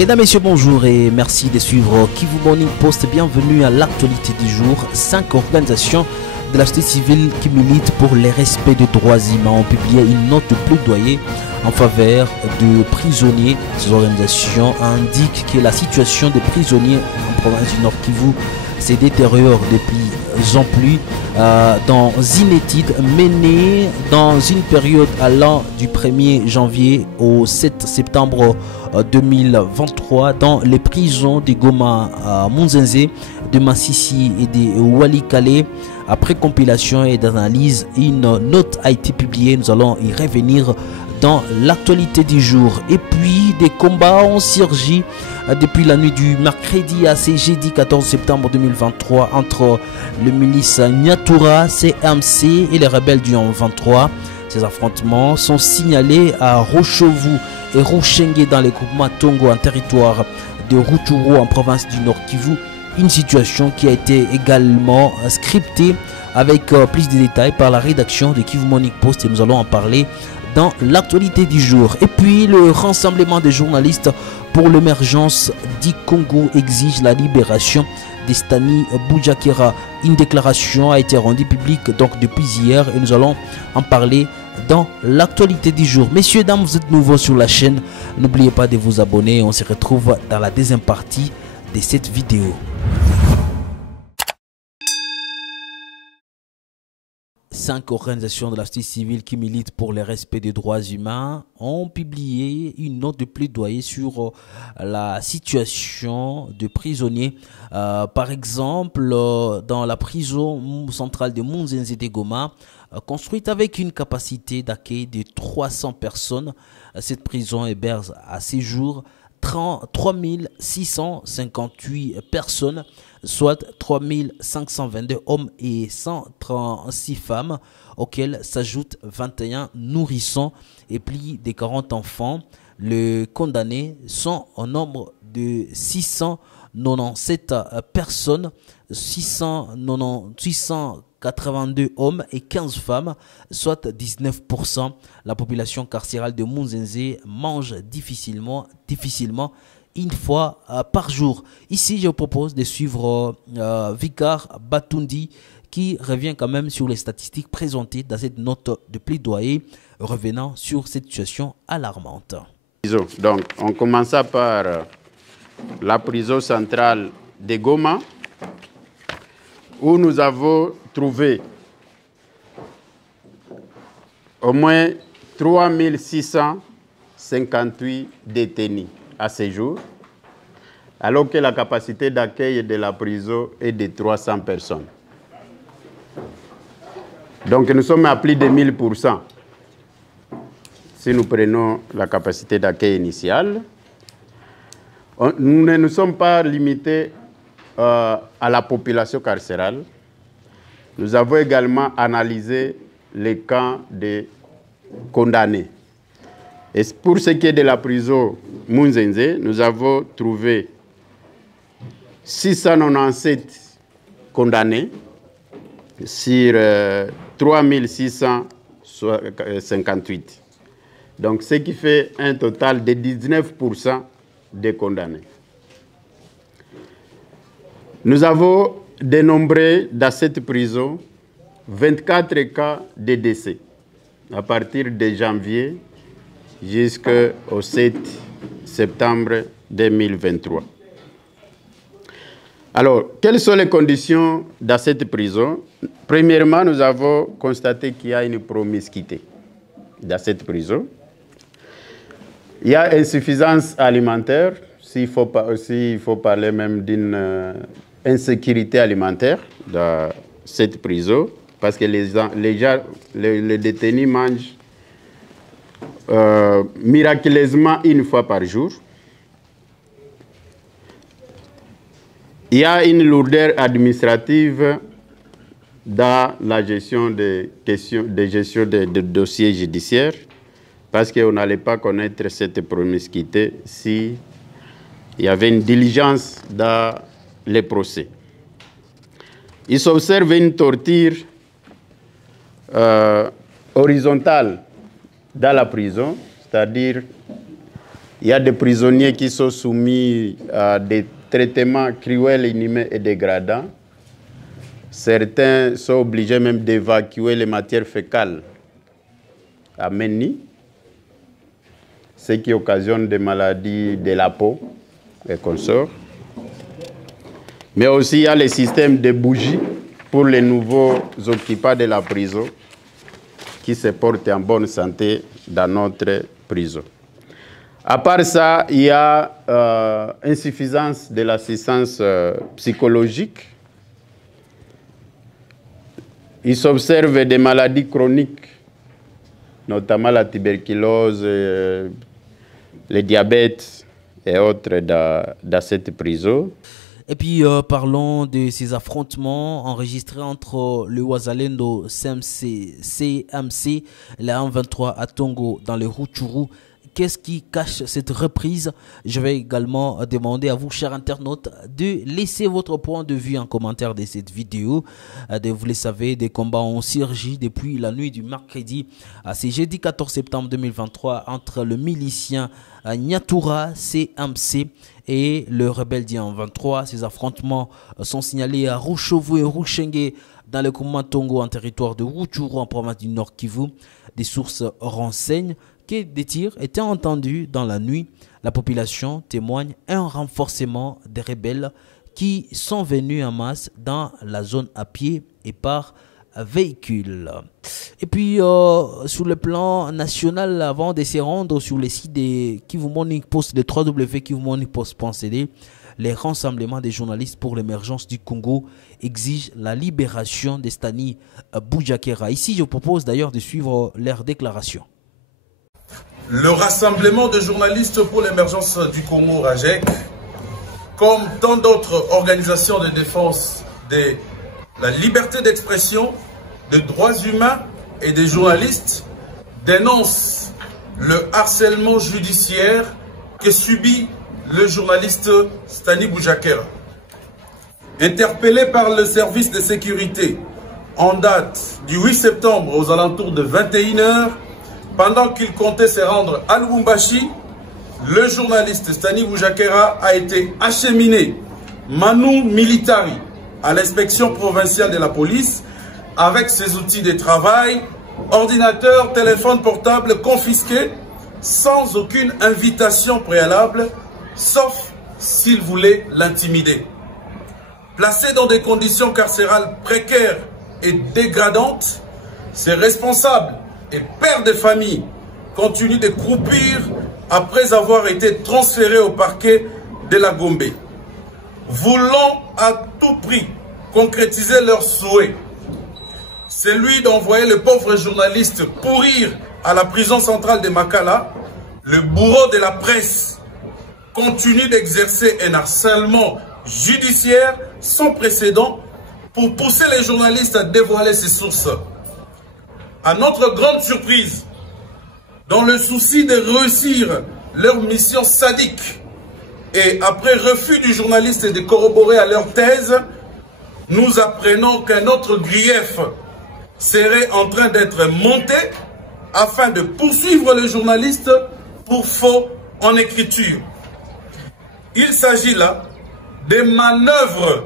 Mesdames, Messieurs, bonjour et merci de suivre Kivu Morning Post. Bienvenue à l'actualité du jour. 5 organisations de la société civile qui militent pour les respects des droits humains ont publié une note de plaidoyer en faveur de prisonniers. Ces organisations indiquent que la situation des prisonniers en province du Nord Kivu se détériore de plus en plus dans une étude menée dans une période allant du 1er janvier au 7 septembre 2023 dans les prisons de Goma, Munzenze, de Massissi et de Walikale. Après compilation et d'analyse, une note a été publiée. Nous allons y revenir dans l'actualité du jour. Et puis des combats ont surgi depuis la nuit du mercredi à ce jeudi 14 septembre 2023 entre le milice Nyatura CMC et les rebelles du 23. Ces affrontements sont signalés à Rochovu et Rushenge dans les groupements Tongo en territoire de Rutshuru en province du Nord Kivu. Une situation qui a été également scriptée avec plus de détails par la rédaction de Kivu Morning Post et nous allons en parler dans l'actualité du jour. Et puis le rassemblement des journalistes pour l'émergence du Congo exige la libération de Stani Boujakera. Une déclaration a été rendue publique donc depuis hier et nous allons en parler dans l'actualité du jour. Messieurs, dames, vous êtes nouveaux sur la chaîne, n'oubliez pas de vous abonner. On se retrouve dans la deuxième partie de cette vidéo. Cinq organisations de la société civile qui militent pour le respect des droits humains ont publié une note de plaidoyer sur la situation de prisonniers. Par exemple, dans la prison centrale de Munzenze de Goma, construite avec une capacité d'accueil de 300 personnes, cette prison héberge à ce jour 3658 personnes, soit 3522 hommes et 136 femmes, auxquels s'ajoutent 21 nourrissons et plus de 40 enfants. Les condamnés sont au nombre de 697 personnes, 682 hommes et 15 femmes, soit 19%. La population carcérale de Munzenze mange difficilement une fois par jour. Ici, je vous propose de suivre Vicar Batundi qui revient quand même sur les statistiques présentées dans cette note de plaidoyer, revenant sur cette situation alarmante. Donc, on commença par la prison centrale de Goma, où nous avons trouvé au moins 3658 détenus à ce jour, alors que la capacité d'accueil de la prison est de 300 personnes. Donc nous sommes à plus de 1000%. Si nous prenons la capacité d'accueil initiale, nous ne nous sommes pas limités à la population carcérale. Nous avons également analysé les camps de condamnés. Et pour ce qui est de la prison Munzenze, nous avons trouvé 697 condamnés sur 3658. Donc, ce qui fait un total de 19% des condamnés. Nous avons dénombré dans cette prison 24 cas de décès à partir de janvier jusqu'au 7 septembre 2023. Alors, quelles sont les conditions dans cette prison? Premièrement, nous avons constaté qu'il y a une promiscuité dans cette prison. Il y a insuffisance alimentaire, s'il faut parler même d'une insécurité alimentaire dans cette prison, parce que les détenus mangent miraculeusement une fois par jour. Il y a une lourdeur administrative dans la gestion des dossiers judiciaires, parce qu'on n'allait pas connaître cette promiscuité s'il y avait une diligence dans les procès. Il s'observe une torture horizontale dans la prison, c'est-à-dire Il y a des prisonniers qui sont soumis à des traitements cruels, inhumains et dégradants. Certains sont obligés même d'évacuer les matières fécales à Meni, ce qui occasionne des maladies de la peau et consorts. Mais aussi, il y a le système de bougies pour les nouveaux occupants de la prison qui se portent en bonne santé dans notre prison. À part ça, il y a insuffisance de l'assistance psychologique. Il s'observe des maladies chroniques, notamment la tuberculose, le diabète et autres dans cette prison. Et puis parlons de ces affrontements enregistrés entre le Wazalendo CMC et la M23 à Tongo dans le Rutshuru. Qu'est-ce qui cache cette reprise? Je vais également demander à vous, chers internautes, de laisser votre point de vue en commentaire de cette vidéo. Vous le savez, des combats ont surgi depuis la nuit du mercredi à ce jeudi 14 septembre 2023 entre le milicien Nyatura CMC et le rebelle M23. Ces affrontements sont signalés à Rushovu et Rushenge dans le commandement Tongo en territoire de Rutshuru en province du Nord Kivu. Des sources renseignent que des tirs étaient entendus dans la nuit. La population témoigne un renforcement des rebelles qui sont venus en masse dans la zone à pied et par véhicule. Et puis sur le plan national, avant de se rendre sur les sites de Kivu Morning Post, de www.kivumorningpost.cd, les rassemblements des journalistes pour l'émergence du Congo exigent la libération de Stani Bujakera. Ici, je propose d'ailleurs de suivre leur déclaration. Le rassemblement de journalistes pour l'émergence du Congo, RAJEC, comme tant d'autres organisations de défense de la liberté d'expression, des droits humains et des journalistes, dénonce le harcèlement judiciaire que subit le journaliste Stani Bujakera. Interpellé par le service de sécurité en date du 8 septembre aux alentours de 21 h, pendant qu'il comptait se rendre à Lubumbashi, le journaliste Stani Bujakera a été acheminé manu militari à l'inspection provinciale de la police avec ses outils de travail, ordinateur, téléphone portable confisqués sans aucune invitation préalable, sauf s'il voulait l'intimider. Placé dans des conditions carcérales précaires et dégradantes, ses responsables et pères de famille continuent de croupir après avoir été transférés au parquet de la Gombe. Voulant à tout prix concrétiser leur souhait, celui d'envoyer le pauvre journaliste pourrir à la prison centrale de Makala, le bourreau de la presse continue d'exercer un harcèlement judiciaire sans précédent pour pousser les journalistes à dévoiler ses sources. À notre grande surprise, dans le souci de réussir leur mission sadique et après refus du journaliste de corroborer à leur thèse, nous apprenons qu'un autre grief serait en train d'être monté afin de poursuivre le journaliste pour faux en écriture. Il s'agit là des manœuvres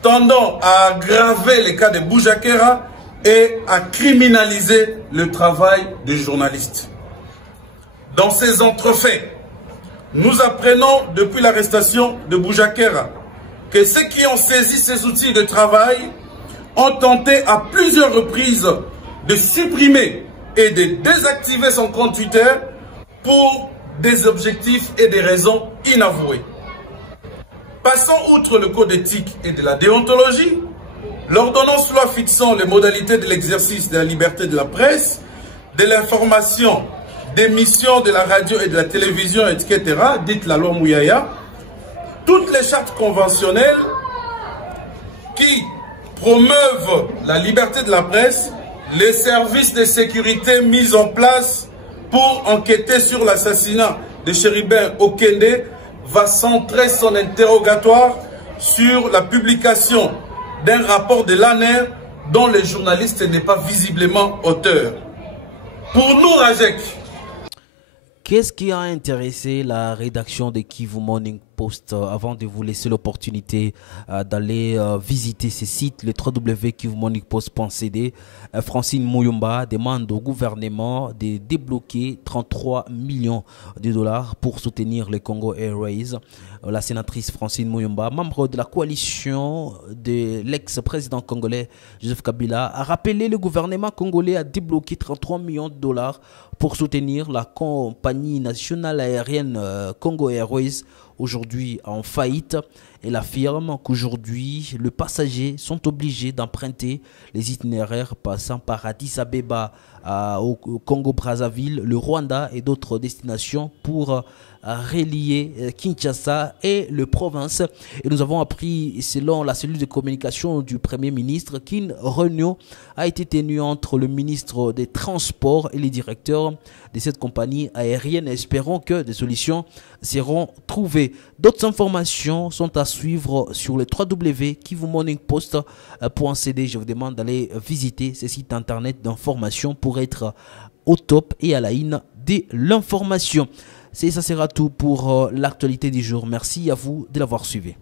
tendant à aggraver les cas de Bujakera et à criminaliser le travail des journalistes. Dans ces entrefaits, nous apprenons depuis l'arrestation de Bujakera que ceux qui ont saisi ces outils de travail ont tenté à plusieurs reprises de supprimer et de désactiver son compte Twitter pour des objectifs et des raisons inavouées. Passons outre le code éthique et de la déontologie, l'ordonnance loi fixant les modalités de l'exercice de la liberté de la presse, de l'information, des missions de la radio et de la télévision, etc., dite la loi Mouyaya, toutes les chartes conventionnelles qui promeuvent la liberté de la presse, les services de sécurité mis en place pour enquêter sur l'assassinat de Chéribin Okende va centrer son interrogatoire sur la publication d'un rapport de l'ANER dont le journaliste n'est pas visiblement auteur. Pour nous, RAJEC, Qu'est-ce qui a intéressé la rédaction de Kivu Morning Post avant de vous laisser l'opportunité d'aller visiter ces sites, le www.kivumorningpost.cd? Francine Muyumba demande au gouvernement de débloquer 33 millions de dollars pour soutenir le Congo Airways. La sénatrice Francine Muyumba, membre de la coalition de l'ex-président congolais Joseph Kabila, a rappelé le gouvernement congolais a débloqué 33 millions de dollars pour soutenir la compagnie nationale aérienne Congo Airways, aujourd'hui en faillite. Elle affirme qu'aujourd'hui, les passagers sont obligés d'emprunter les itinéraires passant par Addis Abeba au Congo-Brazzaville, le Rwanda et d'autres destinations pour relier Kinshasa et le province. Et nous avons appris, selon la cellule de communication du Premier ministre, qu'une réunion a été tenue entre le ministre des Transports et les directeurs de cette compagnie aérienne. Espérons que des solutions seront trouvées. D'autres informations sont à suivre sur le www.kivumorningpost.cd. Je vous demande d'aller visiter ce site internet d'information pour être au top et à la ligne de l'information. Ça sera tout pour l'actualité du jour. Merci à vous de l'avoir suivi.